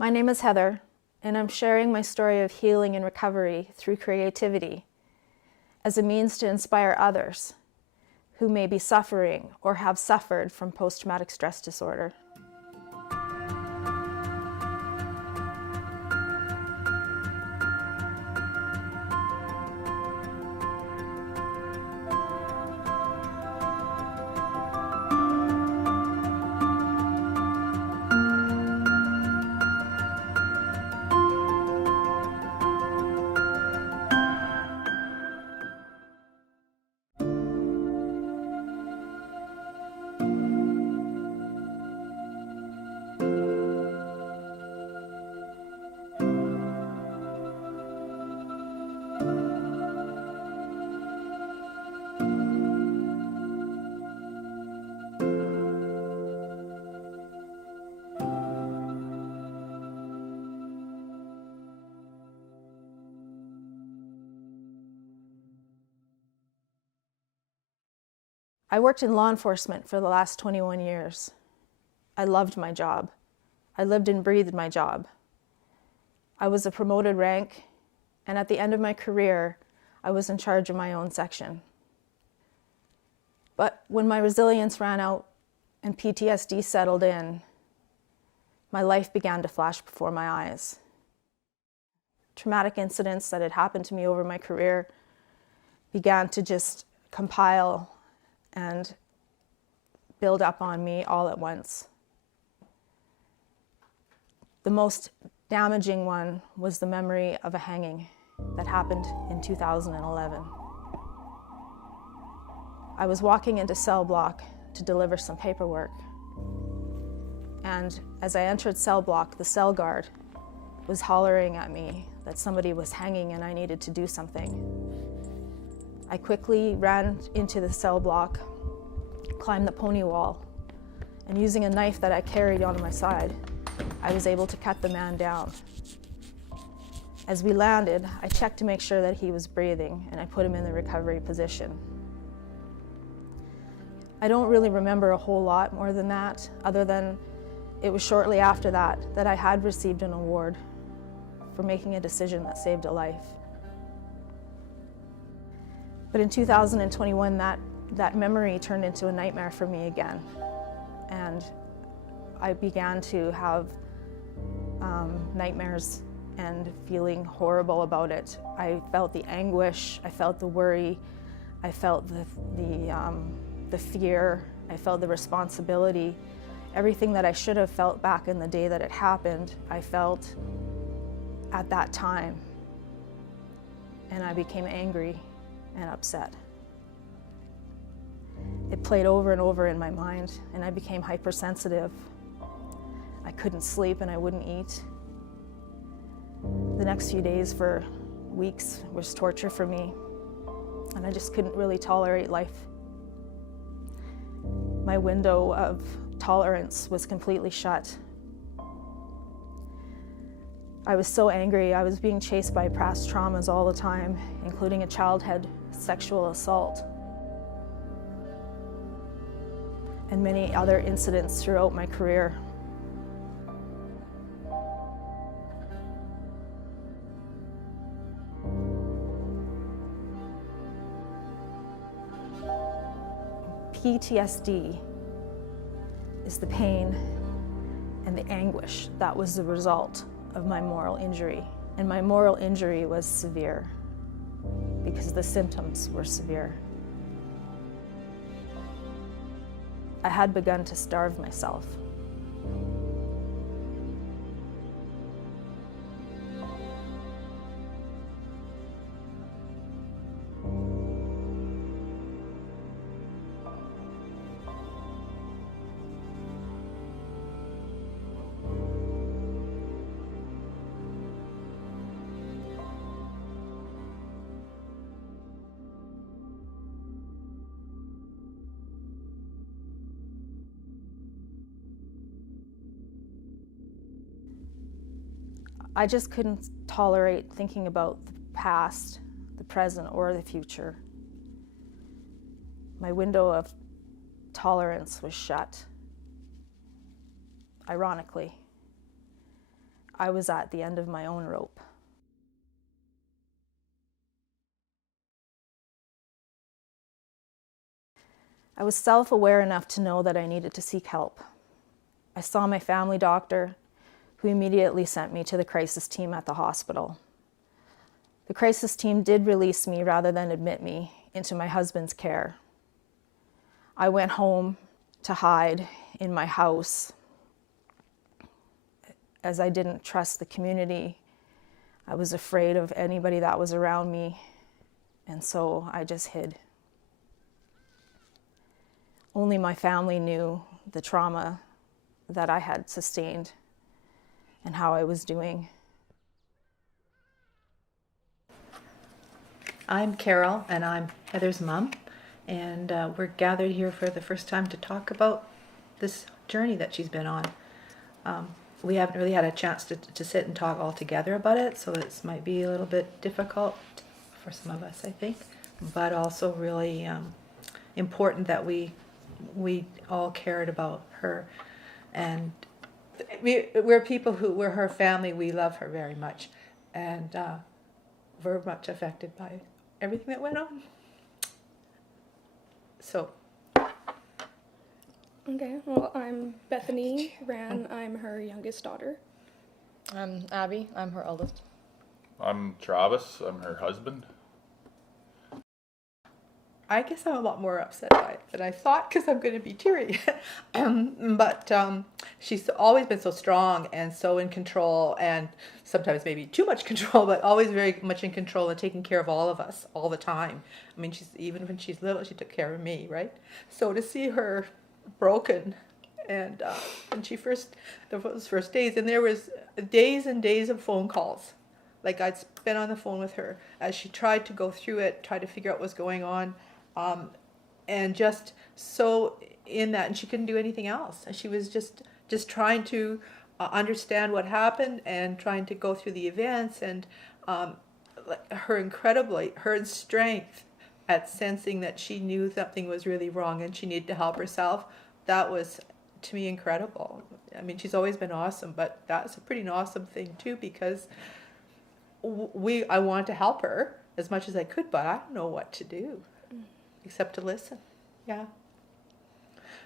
My name is Heather, and I'm sharing my story of healing and recovery through creativity as a means to inspire others who may be suffering or have suffered from post-traumatic stress disorder. I worked in law enforcement for the last 21 years. I loved my job. I lived and breathed my job. I was a promoted rank, and at the end of my career, I was in charge of my own section. But when my resilience ran out and PTSD settled in, my life began to flash before my eyes. Traumatic incidents that had happened to me over my career began to just compile and build up on me all at once. The most damaging one was the memory of a hanging that happened in 2011. I was walking into cell block to deliver some paperwork, and as I entered cell block, the cell guard was hollering at me that somebody was hanging and I needed to do something. I quickly ran into the cell block, climbed the pony wall, and using a knife that I carried on my side, I was able to cut the man down. As we landed, I checked to make sure that he was breathing, and I put him in the recovery position. I don't really remember a whole lot more than that, other than it was shortly after that I had received an award for making a decision that saved a life. But in 2021, that memory turned into a nightmare for me again. And I began to have nightmares and feeling horrible about it. I felt the anguish, I felt the worry, I felt the fear, I felt the responsibility. Everything that I should have felt back in the day that it happened, I felt at that time. And I became angry and upset. It played over and over in my mind, and I became hypersensitive. I couldn't sleep and I wouldn't eat. The next few days for weeks was torture for me, and I just couldn't really tolerate life. My window of tolerance was completely shut. I was so angry. I was being chased by past traumas all the time, including a childhood sexual assault and many other incidents throughout my career. PTSD is the pain and the anguish that was the result of my moral injury. And my moral injury was severe because the symptoms were severe. I had begun to starve myself. I just couldn't tolerate thinking about the past, the present, or the future. My window of tolerance was shut. Ironically, I was at the end of my own rope. I was self-aware enough to know that I needed to seek help. I saw my family doctor, who immediately sent me to the crisis team at the hospital. The crisis team did release me rather than admit me into my husband's care. I went home to hide in my house as I didn't trust the community. I was afraid of anybody that was around me, and so I just hid. Only my family knew the trauma that I had sustained and how I was doing. I'm Carol, and I'm Heather's mom, and we're gathered here for the first time to talk about this journey that she's been on. We haven't really had a chance to sit and talk all together about it, so this might be a little bit difficult for some of us, I think, but also really important that we all cared about her. And we're people we're her family. We love her very much, and we're much affected by everything that went on. So. Okay, well, I'm Bethany Ran. I'm her youngest daughter. I'm Abby. I'm her eldest. I'm Travis. I'm her husband. I guess I'm a lot more upset by it than I thought because I'm going to be teary. But she's always been so strong and so in control, and sometimes maybe too much control, but always very much in control and taking care of all of us all the time. I mean, even when she's little, she took care of me, right? So to see her broken, and when she those first days, and there was days and days of phone calls. Like, I'd been on the phone with her as she tried to go through it, try to figure out what's going on. And just so in that, and she couldn't do anything else. And she was just trying to understand what happened and trying to go through the events, and her strength at sensing that she knew something was really wrong and she needed to help herself. That was, to me, incredible. I mean, she's always been awesome, but that's a pretty awesome thing too, because I wanted to help her as much as I could, but I don't know what to do. Except to listen. Yeah.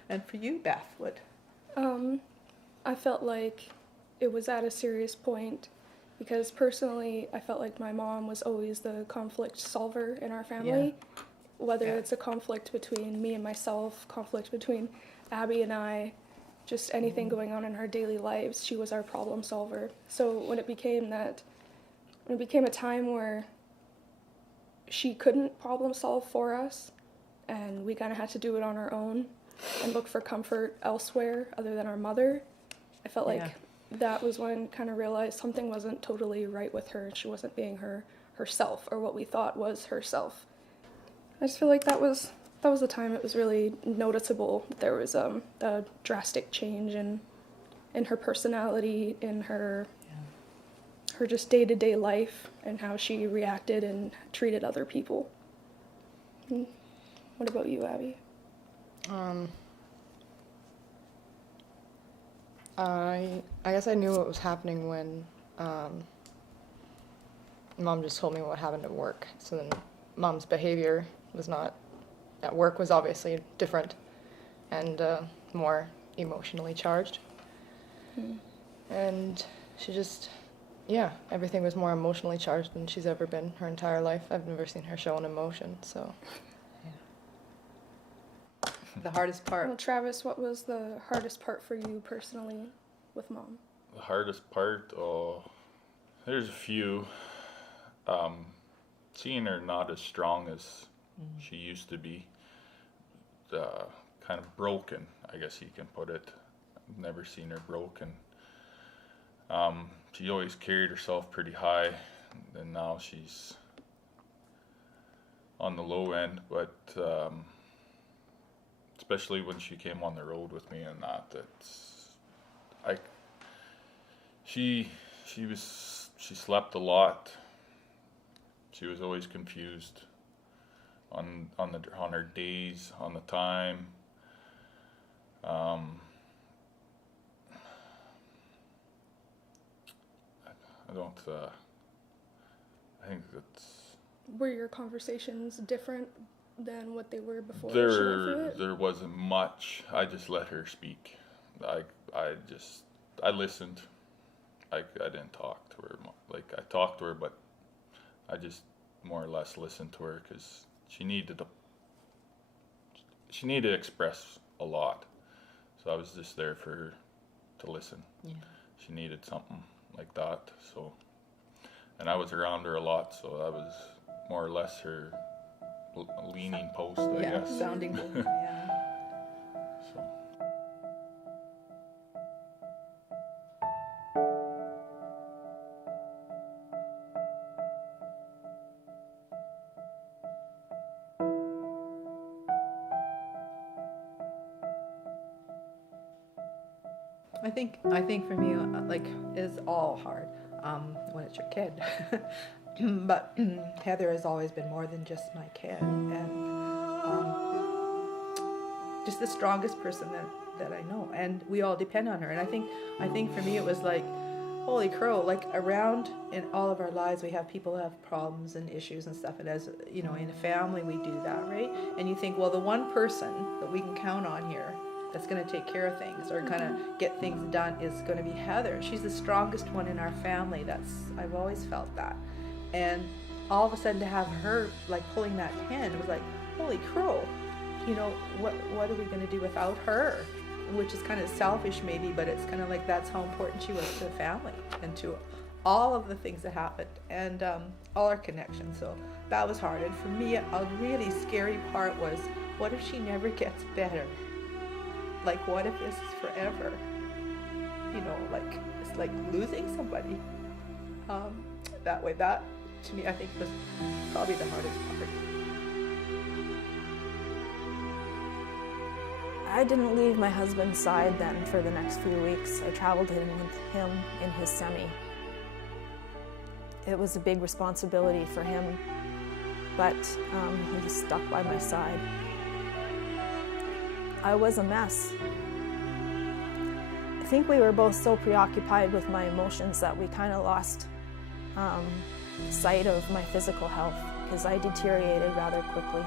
And for you, Beth, what? I felt like it was at a serious point because personally I felt like my mom was always the conflict solver in our family. Yeah. Whether it's a conflict between me and myself, conflict between Abby and I, just anything going on in our daily lives, she was our problem solver. So when it became a time where she couldn't problem solve for us, and we kind of had to do it on our own and look for comfort elsewhere other than our mother, I felt like that was when I kind of realized something wasn't totally right with her. She wasn't being herself, or what we thought was herself. I just feel like that was the time it was really noticeable that there was a drastic change in her personality, in her just day-to-day life, and how she reacted and treated other people. What about you, Abby? I guess I knew what was happening when Mom just told me what happened at work. So then Mom's behavior at work was obviously different and more emotionally charged. And she just, everything was more emotionally charged than she's ever been her entire life. I've never seen her show an emotion, so. The hardest part. Well, Travis, what was the hardest part for you personally with Mom? The hardest part, there's a few. Seeing her not as strong as she used to be, kind of broken, I guess you can put it. I've never seen her broken. She always carried herself pretty high, and now she's on the low end, but especially when she came on the road with me and she was she slept a lot. She was always confused on her days, on the time. I don't. I think that's. Were your conversations different than what they were before she went through it? There wasn't much. I just let her speak. I listened. I didn't talk to her. Like, I talked to her, but I just more or less listened to her because she needed to express a lot. So I was just there for her to listen. Yeah. She needed something like that. So, and I was around her a lot, so I was more or less her leaning post, I guess. Sounding board. Yeah. So. I think for me, like, it's all hard when it's your kid. But Heather has always been more than just my kid, and just the strongest person that I know, and we all depend on her. And I think for me it was like, holy crow, like, around in all of our lives we have people who have problems and issues and stuff, and as you know, in a family we do that, right? And you think, well, the one person that we can count on here that's going to take care of things or kind of get things done is going to be Heather. She's the strongest one in our family. I've always felt that. And all of a sudden to have her like pulling that pin, it was like, holy crow, you know, what are we going to do without her? Which is kind of selfish maybe, but it's kind of like that's how important she was to the family and to all of the things that happened and all our connections. So that was hard. And for me, a really scary part was, what if she never gets better? Like, what if this is forever? You know, like, it's like losing somebody. That way, that to me, I think was probably the hardest part. I didn't leave my husband's side then for the next few weeks. I traveled with him in his semi. It was a big responsibility for him, but he stuck by my side. I was a mess. I think we were both so preoccupied with my emotions that we kind of lost sight of my physical health because I deteriorated rather quickly.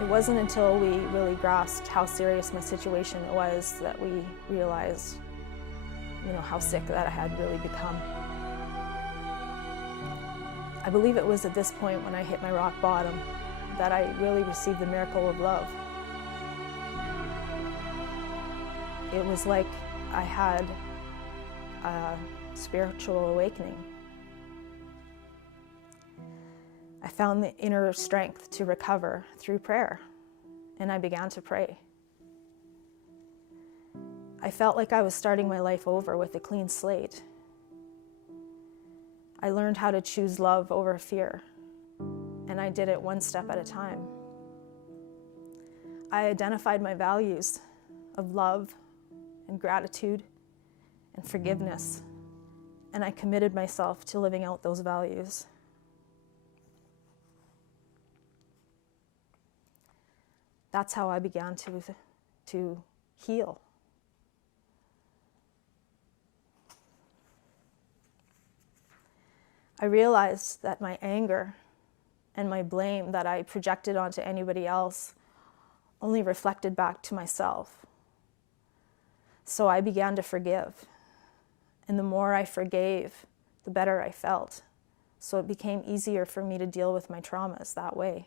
It wasn't until we really grasped how serious my situation was that we realized, you know, how sick that I had really become. I believe it was at this point when I hit my rock bottom that I really received the miracle of love. It was like I had a spiritual awakening. I found the inner strength to recover through prayer, and I began to pray. I felt like I was starting my life over with a clean slate. I learned how to choose love over fear, and I did it one step at a time. I identified my values of love and gratitude and forgiveness, and I committed myself to living out those values. That's how I began to heal. I realized that my anger and my blame that I projected onto anybody else only reflected back to myself. So I began to forgive. And the more I forgave, the better I felt. So it became easier for me to deal with my traumas that way.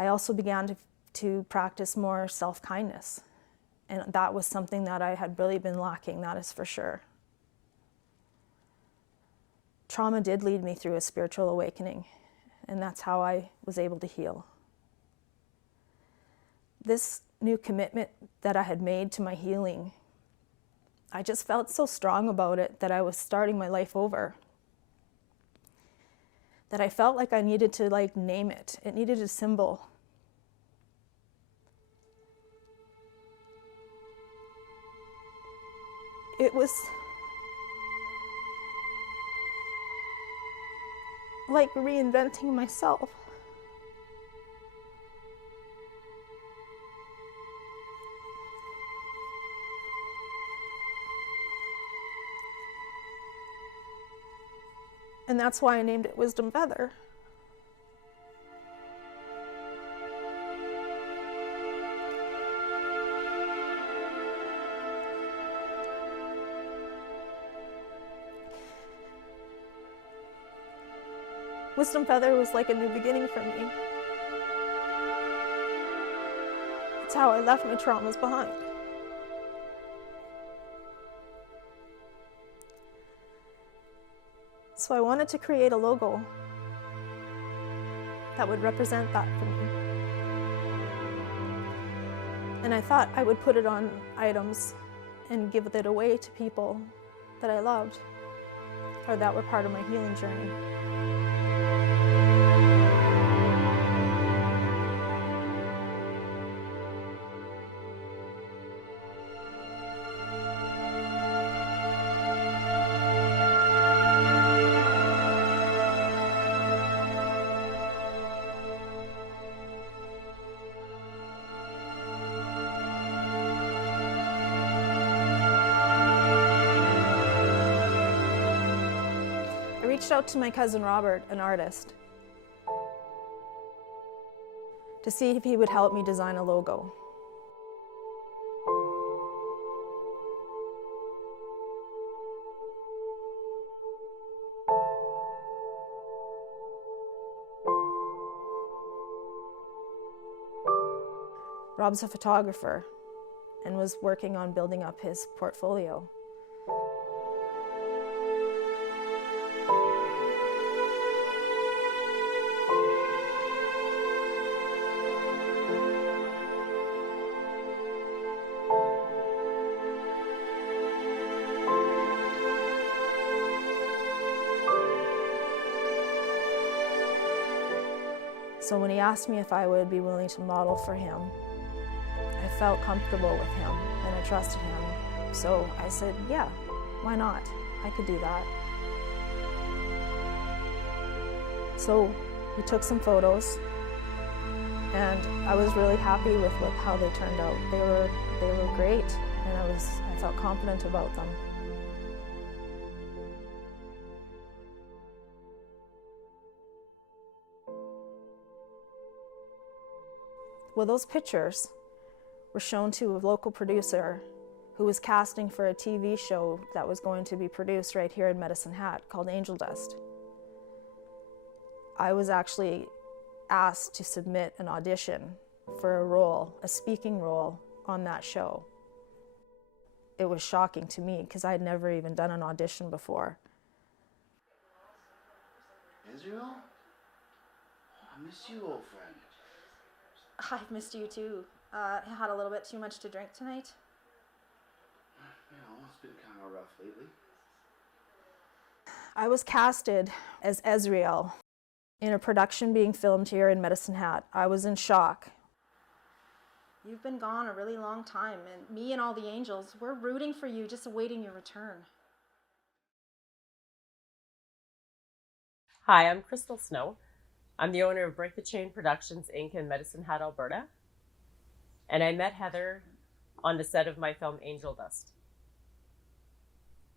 I also began to practice more self-kindness. And that was something that I had really been lacking, that is for sure. Trauma did lead me through a spiritual awakening, and that's how I was able to heal. This new commitment that I had made to my healing, I just felt so strong about it that I was starting my life over. That I felt like I needed to name it. It needed a symbol. It was like reinventing myself. And that's why I named it Wisdom Feather. Wisdom Feather was like a new beginning for me. It's how I left my traumas behind. So I wanted to create a logo that would represent that for me. And I thought I would put it on items and give it away to people that I loved or that were part of my healing journey. I reached out to my cousin Robert, an artist, to see if he would help me design a logo. Rob's a photographer and was working on building up his portfolio. So when he asked me if I would be willing to model for him, I felt comfortable with him and I trusted him. So I said, yeah, why not? I could do that. So we took some photos and I was really happy with how they turned out. They were great and I felt confident about them. Well, those pictures were shown to a local producer who was casting for a TV show that was going to be produced right here in Medicine Hat called Angel Dust. I was actually asked to submit an audition for a role, a speaking role on that show. It was shocking to me because I'd never even done an audition before. Israel? I miss you, old friend. I've missed you too. Had a little bit too much to drink tonight. You know, it's been kind of rough lately. I was casted as Ezreal in a production being filmed here in Medicine Hat. I was in shock. You've been gone a really long time, and me and all the angels, we're rooting for you, just awaiting your return. Hi, I'm Crystal Snow. I'm the owner of Break the Chain Productions, Inc. in Medicine Hat, Alberta. And I met Heather on the set of my film Angel Dust.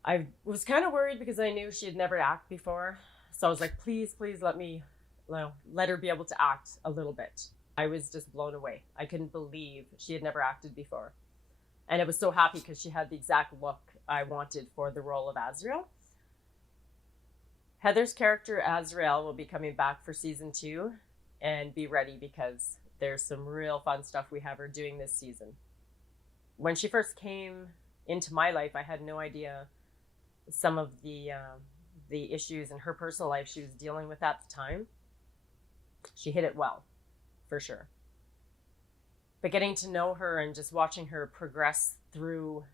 I was kind of worried because I knew she had never acted before. So I was like, please let her be able to act a little bit. I was just blown away. I couldn't believe she had never acted before. And I was so happy because she had the exact look I wanted for the role of Azrael. Heather's character, Azrael, will be coming back for season 2, and be ready because there's some real fun stuff we have her doing this season. When she first came into my life, I had no idea some of the issues in her personal life she was dealing with at the time. She hit it well, for sure. But getting to know her and just watching her progress through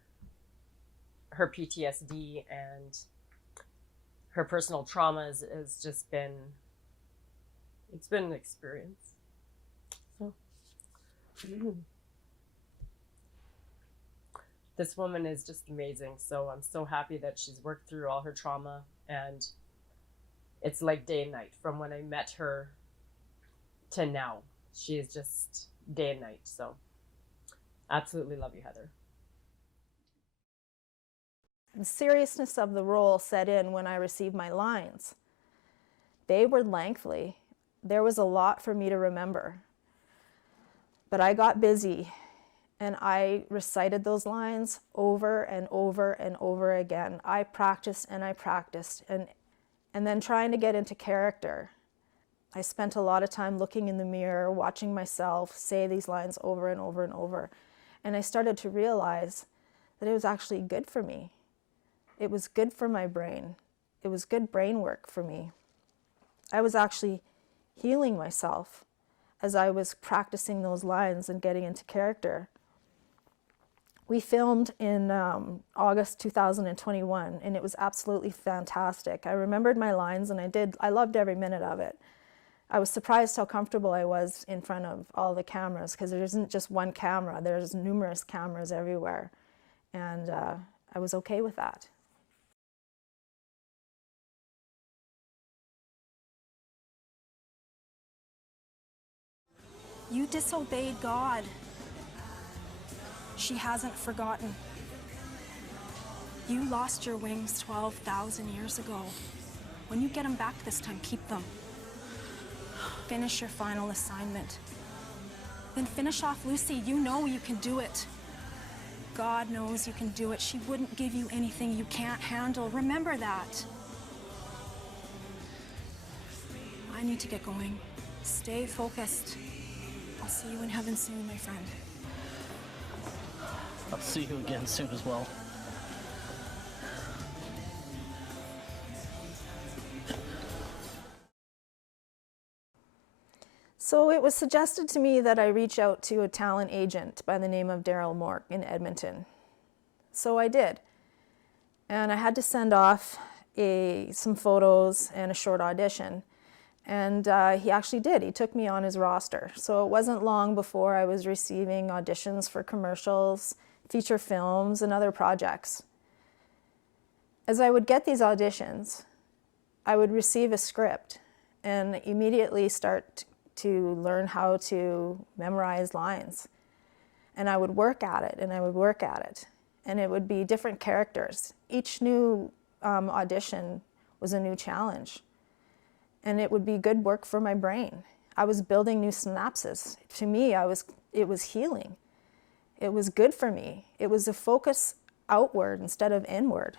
her PTSD and her personal traumas has just been, it's been an experience. So, this woman is just amazing. So I'm so happy that she's worked through all her trauma, and it's like day and night from when I met her to now. She is just day and night. So absolutely love you, Heather. The seriousness of the role set in when I received my lines. They were lengthy. There was a lot for me to remember. But I got busy and I recited those lines over and over and over again. I practiced and I practiced, and then trying to get into character. I spent a lot of time looking in the mirror, watching myself say these lines over and over and over. And I started to realize that it was actually good for me. It was good for my brain. It was good brain work for me. I was actually healing myself as I was practicing those lines and getting into character. We filmed in August 2021, and it was absolutely fantastic. I remembered my lines, and I loved every minute of it. I was surprised how comfortable I was in front of all the cameras, because there isn't just one camera, there's numerous cameras everywhere. And I was okay with that. You disobeyed God. She hasn't forgotten. You lost your wings 12,000 years ago. When you get them back this time, keep them. Finish your final assignment. Then finish off Lucy. You know you can do it. God knows you can do it. She wouldn't give you anything you can't handle. Remember that. I need to get going. Stay focused. I'll see you in heaven soon, my friend. I'll see you again soon as well. So it was suggested to me that I reach out to a talent agent by the name of Daryl Mork in Edmonton. So I did. And I had to send off some photos and a short audition. And he actually did. He took me on his roster. So it wasn't long before I was receiving auditions for commercials, feature films, and other projects. As I would get these auditions, I would receive a script and immediately start to learn how to memorize lines. And I would work at it, and I would work at it. And it would be different characters. Each new audition was a new challenge. And it would be good work for my brain. I was building new synapses. To me, it was healing. It was good for me. It was a focus outward instead of inward.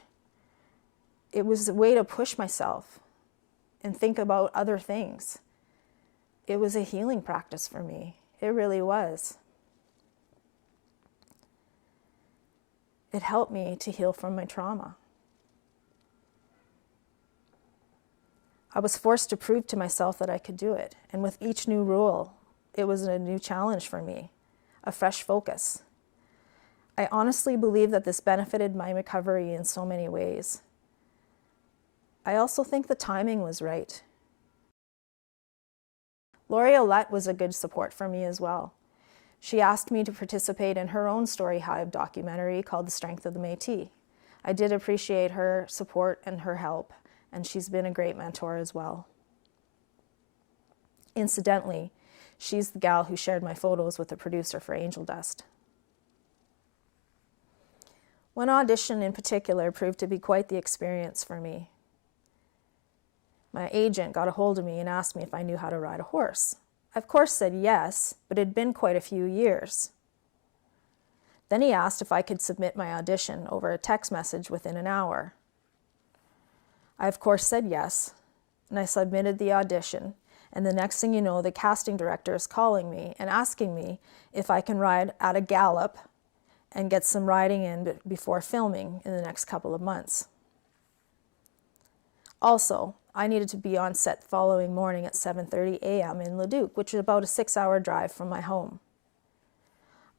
It was a way to push myself and think about other things. It was a healing practice for me. It really was. It helped me to heal from my trauma. I was forced to prove to myself that I could do it. And with each new role, it was a new challenge for me, a fresh focus. I honestly believe that this benefited my recovery in so many ways. I also think the timing was right. Laurie Ouellette was a good support for me as well. She asked me to participate in her own StoryHive documentary called The Strength of the Métis. I did appreciate her support and her help, and she's been a great mentor as well. Incidentally, she's the gal who shared my photos with the producer for Angel Dust. One audition in particular proved to be quite the experience for me. My agent got a hold of me and asked me if I knew how to ride a horse. I of course said yes, but it had been quite a few years. Then he asked if I could submit my audition over a text message within an hour. I of course said yes, and I submitted the audition, and the next thing you know, the casting director is calling me and asking me if I can ride at a gallop and get some riding in before filming in the next couple of months. Also, I needed to be on set the following morning at 7:30 a.m. in Leduc, which is about a 6-hour drive from my home.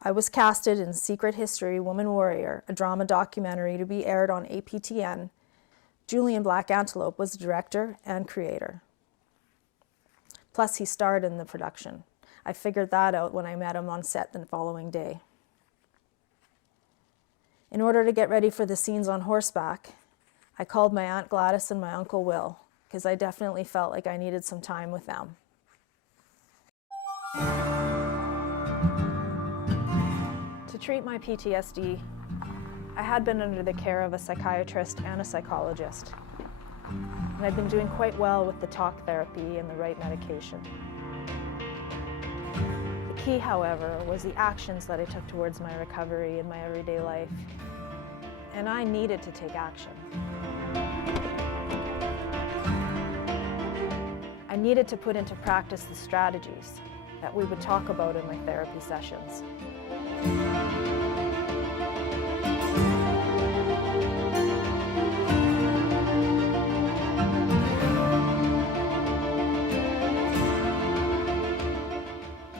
I was casted in Secret History Woman Warrior, a drama documentary to be aired on APTN. Julian Black Antelope was the director and creator. Plus, he starred in the production. I figured that out when I met him on set the following day. In order to get ready for the scenes on horseback, I called my Aunt Gladys and my Uncle Will, because I definitely felt like I needed some time with them. To treat my PTSD, I had been under the care of a psychiatrist and a psychologist, and I'd been doing quite well with the talk therapy and the right medication. The key, however, was the actions that I took towards my recovery in my everyday life, and I needed to take action. I needed to put into practice the strategies that we would talk about in my therapy sessions.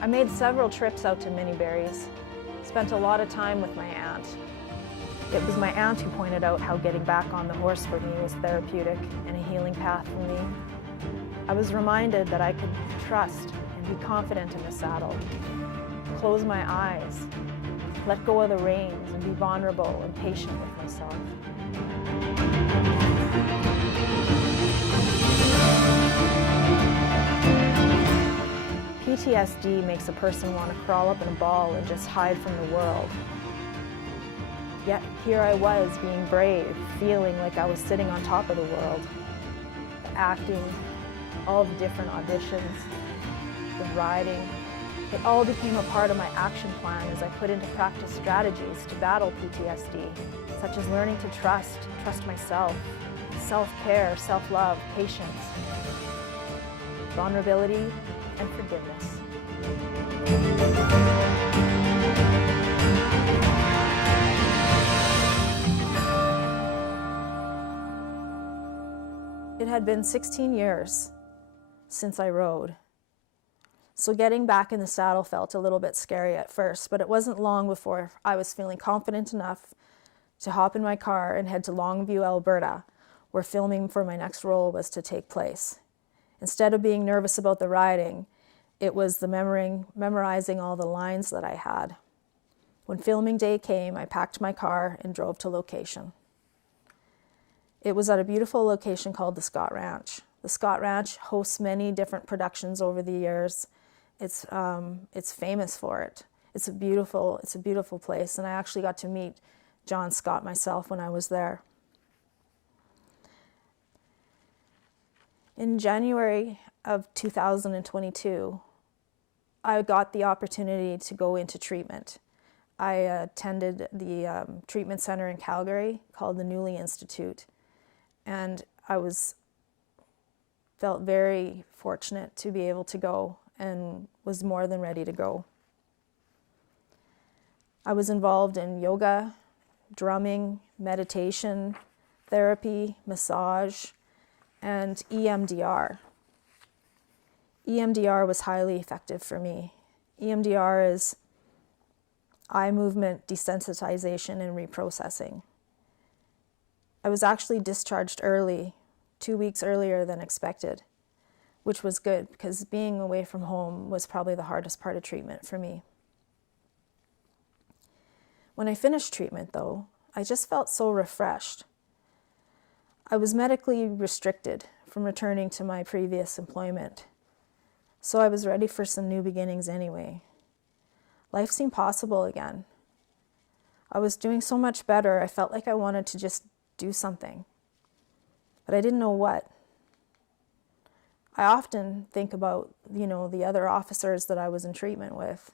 I made several trips out to Miniberries, spent a lot of time with my aunt. It was my aunt who pointed out how getting back on the horse for me was therapeutic and a healing path for me. I was reminded that I could trust and be confident in the saddle, close my eyes, let go of the reins, and be vulnerable and patient with myself. PTSD makes a person want to crawl up in a ball and just hide from the world. Yet here I was being brave, feeling like I was sitting on top of the world. The acting, all the different auditions, the riding, it all became a part of my action plan as I put into practice strategies to battle PTSD, such as learning to trust myself, self-care, self-love, patience, vulnerability, and forgiveness. It had been 16 years since I rode, so getting back in the saddle felt a little bit scary at first, but it wasn't long before I was feeling confident enough to hop in my car and head to Longview, Alberta, where filming for my next role was to take place. Instead of being nervous about the riding, it was the memorizing all the lines that I had. When filming day came, I packed my car and drove to location. It was at a beautiful location called the Scott Ranch. The Scott Ranch hosts many different productions over the years. It's famous for it. It's a beautiful place, and I actually got to meet John Scott myself when I was there. In January of 2022, I got the opportunity to go into treatment. I attended the treatment center in Calgary called the Newley Institute, and I felt very fortunate to be able to go and was more than ready to go. I was involved in yoga, drumming, meditation, therapy, massage, and EMDR. EMDR was highly effective for me. EMDR is eye movement desensitization and reprocessing. I was actually discharged early, 2 weeks earlier than expected, which was good because being away from home was probably the hardest part of treatment for me. When I finished treatment, though, I just felt so refreshed. I was medically restricted from returning to my previous employment, so I was ready for some new beginnings anyway. Life seemed possible again. I was doing so much better, I felt like I wanted to just do something, but I didn't know what. I often think about, the other officers that I was in treatment with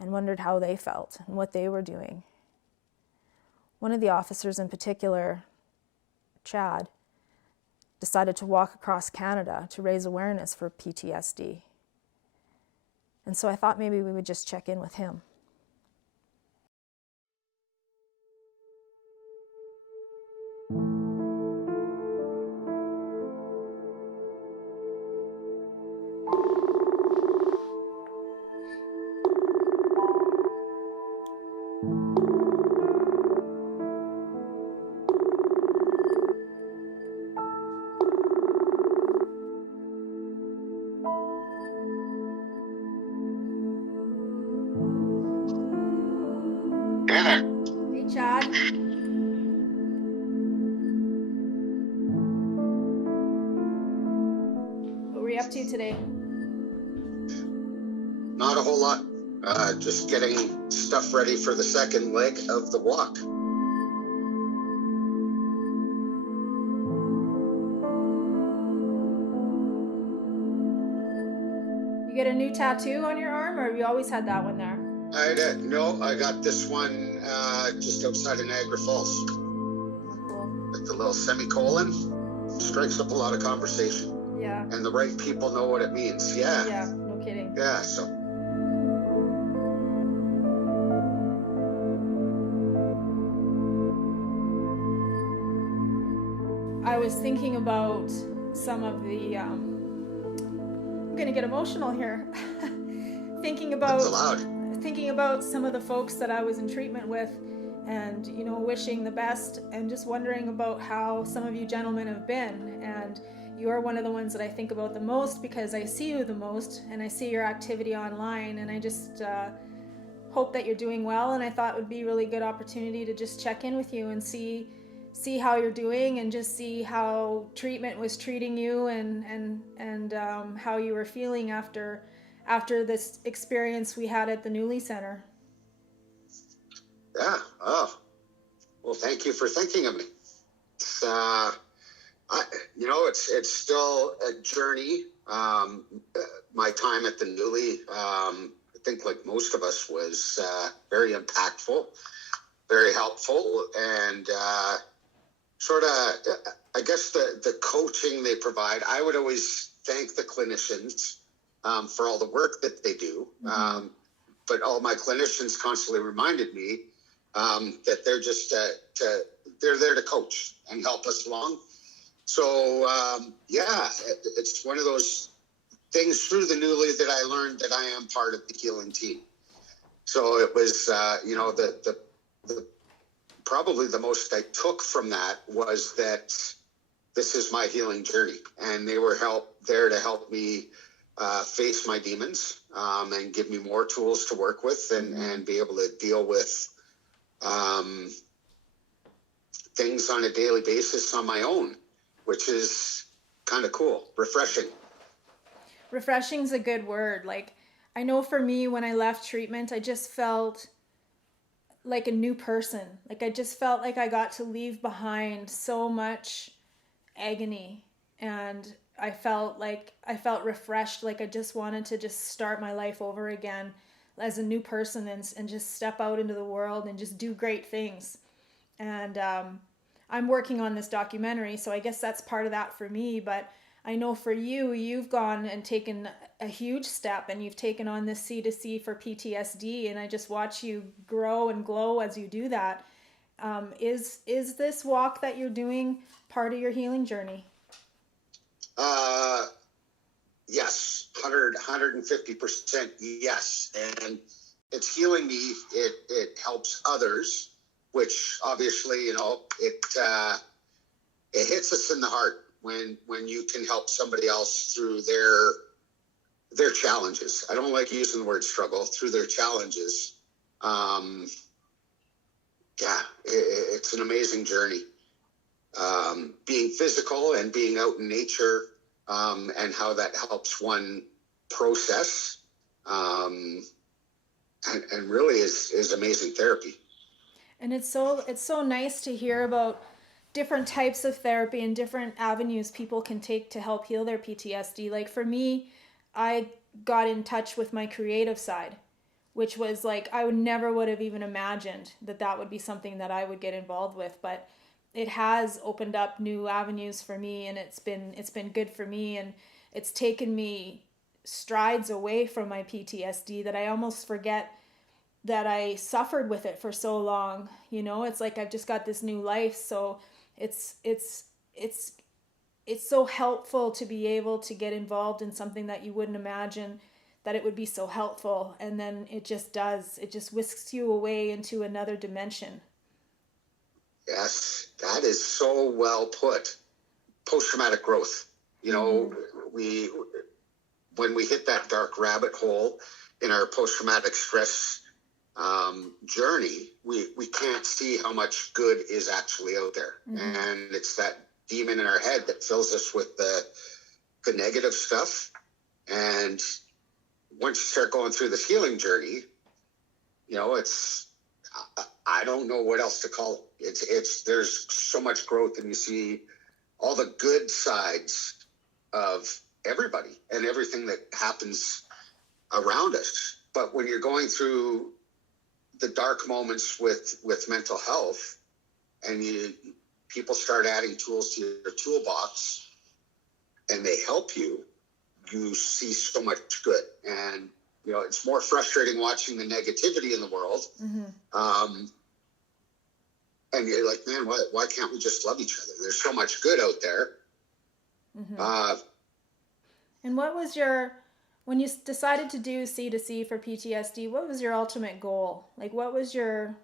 and wondered how they felt and what they were doing. One of the officers in particular, Chad, decided to walk across Canada to raise awareness for PTSD. And so I thought maybe we would just check in with him. you up to today? Not a whole lot. Just getting stuff ready for the second leg of the walk. You get a new tattoo on your arm, or have you always had that one there? I did. No, I got this one just outside of Niagara Falls. Cool. With the little semicolon. Strikes up a lot of conversation. Yeah. And the right people know what it means. Yeah. Yeah, no kidding. Yeah, so. I was thinking about some of the, I'm gonna get emotional here. Thinking That's allowed. about some of the folks that I was in treatment with, and wishing the best, and just wondering about how some of you gentlemen have been. And you are one of the ones that I think about the most, because I see you the most, and I see your activity online, and I just hope that you're doing well. And I thought it would be a really good opportunity to just check in with you and see how you're doing, and just see how treatment was treating you, and how you were feeling after this experience we had at the Newly Center. Yeah. Oh. Well, thank you for thinking of me. It's, it's still a journey. My time at the Newly, I think like most of us, was very impactful, very helpful, and sort of, I guess the coaching they provide. I would always thank the clinicians for all the work that they do. Mm-hmm. But all my clinicians constantly reminded me that they're just they're there to coach and help us along. So it's one of those things through the Newly that I learned that I am part of the healing team. So it was the probably the most I took from that was that this is my healing journey, and they were there to help me face my demons, and give me more tools to work with, and be able to deal with things on a daily basis on my own, which is kind of cool, refreshing. Refreshing's a good word. Like, I know for me, when I left treatment, I just felt like a new person. Like, I just felt like I got to leave behind so much agony, and I felt refreshed, like I just wanted to just start my life over again as a new person, and just step out into the world and just do great things. And I'm working on this documentary, so I guess that's part of that for me. But I know for you, you've gone and taken a huge step, and you've taken on this C2C for PTSD, and I just watch you grow and glow as you do that. Is this walk that you're doing part of your healing journey? Yes, 150% yes. And it's healing me. It helps others, which obviously, it hits us in the heart when you can help somebody else through their challenges. I don't like using the word struggle, through their challenges. It's an amazing journey. Being physical and being out in nature, and how that helps one process, and really is amazing therapy. And it's so nice to hear about different types of therapy and different avenues people can take to help heal their PTSD. Like for me, I got in touch with my creative side, which was like, I would have even imagined that would be something that I would get involved with, but it has opened up new avenues for me, and it's been good for me, and it's taken me strides away from my PTSD that I almost forget that I suffered with it for so long. It's like I've just got this new life, so it's so helpful to be able to get involved in something that you wouldn't imagine that it would be so helpful, and then it just whisks you away into another dimension. Yes, that is so well put. Post-traumatic growth. When we hit that dark rabbit hole in our post-traumatic stress journey, we can't see how much good is actually out there. Mm-hmm. And it's that demon in our head that fills us with the the negative stuff. And once you start going through this healing journey, you know, I don't know what else to call it. There's so much growth, and you see all the good sides of everybody and everything that happens around us. But when you're going through the dark moments with mental health, and people start adding tools to your toolbox, and they help you, you see so much good. And you know, it's more frustrating watching the negativity in the world. And you're like, man, why can't we just love each other? There's so much good out there. And what was when you decided to do C2C for PTSD, what was your ultimate goal? Like, what was your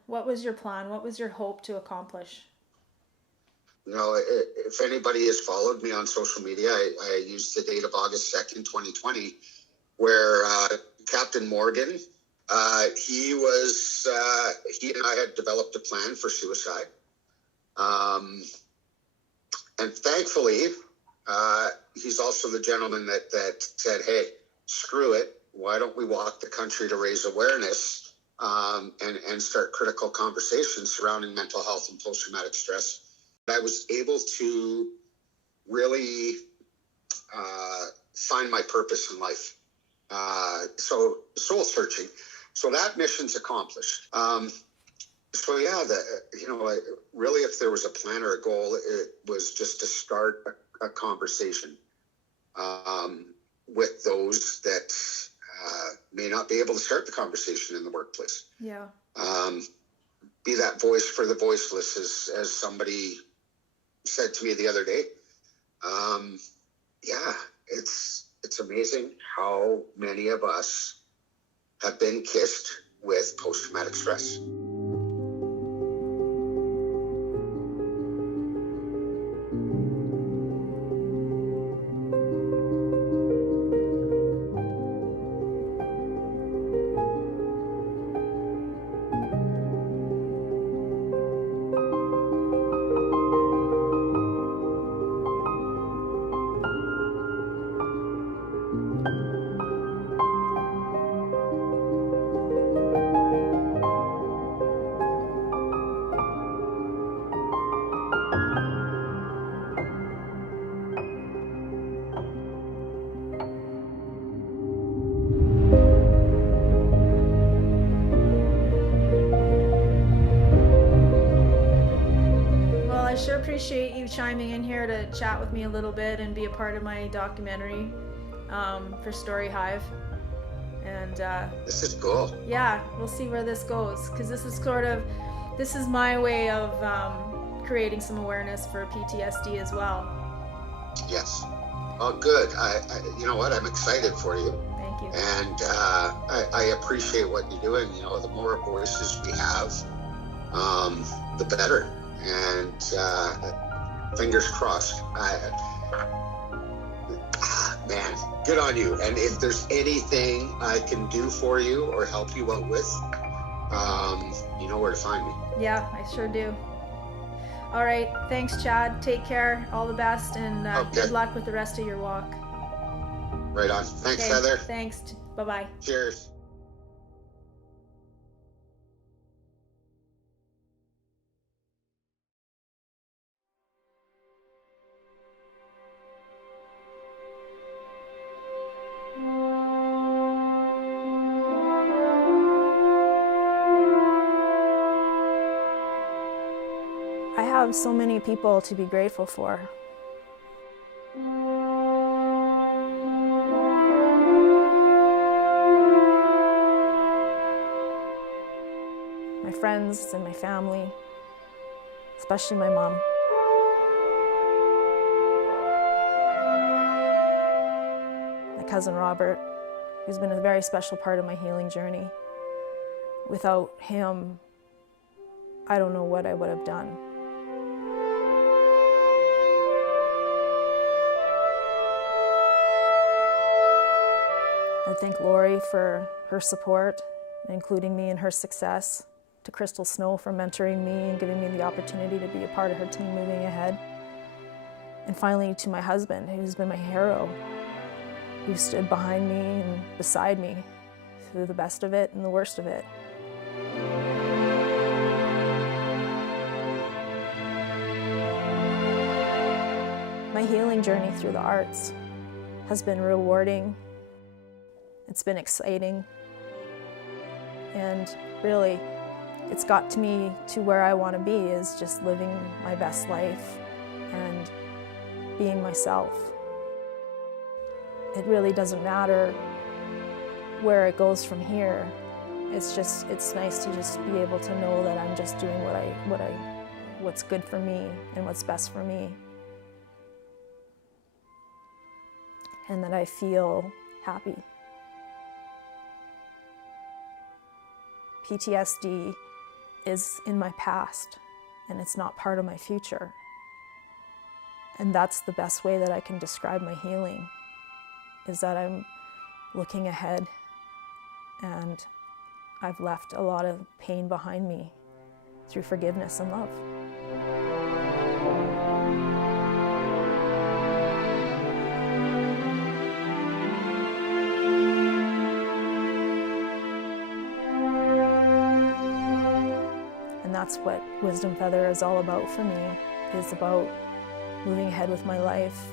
plan? What was your hope to accomplish? You know, if anybody has followed me on social media, I used the date of August 2nd, 2020, where Captain Morgan, he and I had developed a plan for suicide. And thankfully, he's also the gentleman that said, hey, screw it. Why don't we walk the country to raise awareness and start critical conversations surrounding mental health and post-traumatic stress. I was able to really find my purpose in life. So soul searching. So that mission's accomplished. So yeah, really, if there was a plan or a goal, it was just to start a conversation with those that may not be able to start the conversation in the workplace. Yeah. Be that voice for the voiceless, as somebody said to me the other day. Yeah, it's amazing how many of us have been kissed with post-traumatic stress. Appreciate you chiming in here to chat with me a little bit and be a part of my documentary for StoryHive. And this is cool. Yeah, we'll see where this goes, because this is my way of creating some awareness for PTSD as well. Yes. Oh, good. I you know what? I'm excited for you. Thank you. And I appreciate what you're doing. You know, the more voices we have, the better. And fingers crossed. Man, good on you. And if there's anything I can do for you or help you out with, you know where to find me. Yeah, I sure do. All right. Thanks, Chad. Take care. All the best. And good luck with the rest of your walk. Right on. Thanks, Heather. Thanks. Bye-bye. Cheers. I have so many people to be grateful for. My friends and my family, especially my mom. My cousin Robert, who's been a very special part of my healing journey. Without him, I don't know what I would have done. I thank Lori for her support, including me in her success, to Crystal Snow for mentoring me and giving me the opportunity to be a part of her team moving ahead, And finally to my husband, who's been my hero, who stood behind me and beside me through the best of it and the worst of it. My healing journey through the arts has been rewarding. It's been exciting. And really, it's got to me to where I want to be, is just living my best life and being myself. It really doesn't matter where it goes from here. It's nice to just be able to know that I'm just doing what's good for me and what's best for me. And that I feel happy. PTSD is in my past, and it's not part of my future. And that's the best way that I can describe my healing, is that I'm looking ahead, and I've left a lot of pain behind me through forgiveness and love. And that's what Wisdom Feather is all about for me, is about moving ahead with my life,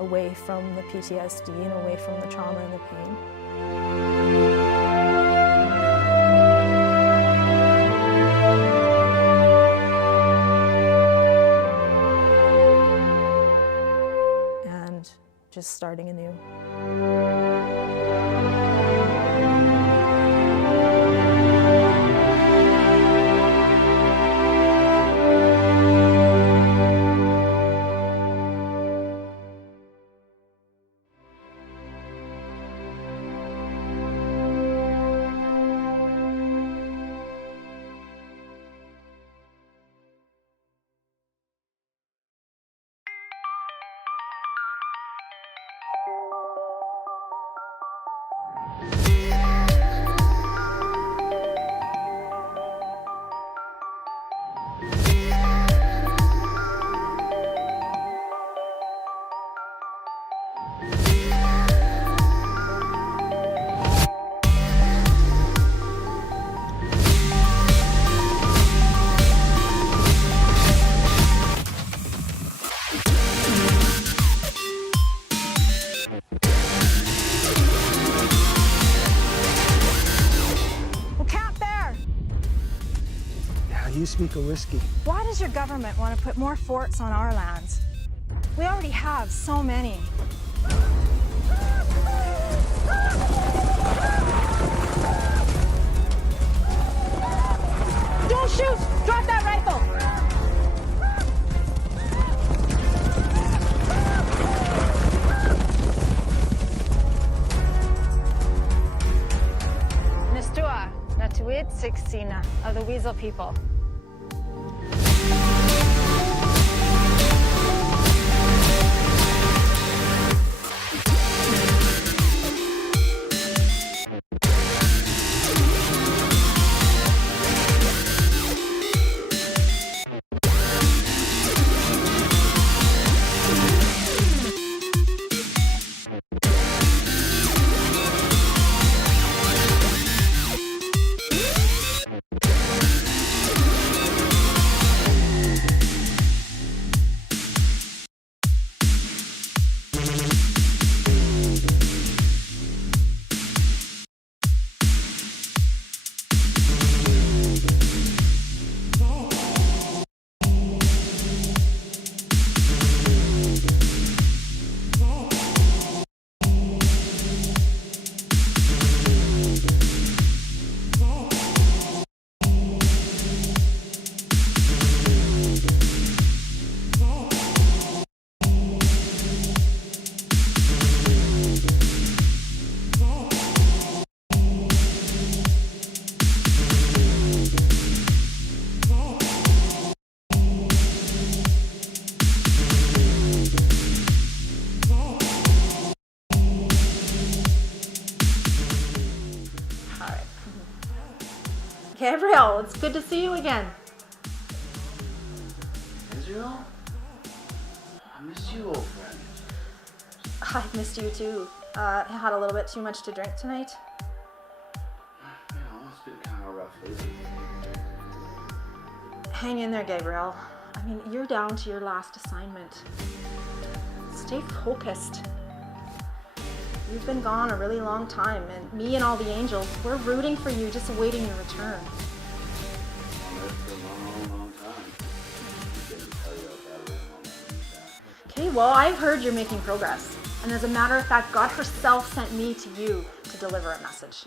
away from the PTSD and away from the trauma and the pain. And just starting anew. You speak of whiskey. Why does your government want to put more forts on our lands? We already have so many. Don't shoot! Drop that rifle! Nistua, Natuit Sixtina of the Weasel people. Gabriel, it's good to see you again. Israel? I miss you, old friend. I've missed you too. Had a little bit too much to drink tonight. You know, it's been kind of rough lately. Hang in there, Gabriel. I mean, you're down to your last assignment. Stay focused. You've been gone a really long time, and me and all the angels, we're rooting for you, just awaiting your return. I'll live for a long, long time. I didn't tell you about that long time. Okay, well, I've heard you're making progress. And as a matter of fact, God herself sent me to you to deliver a message.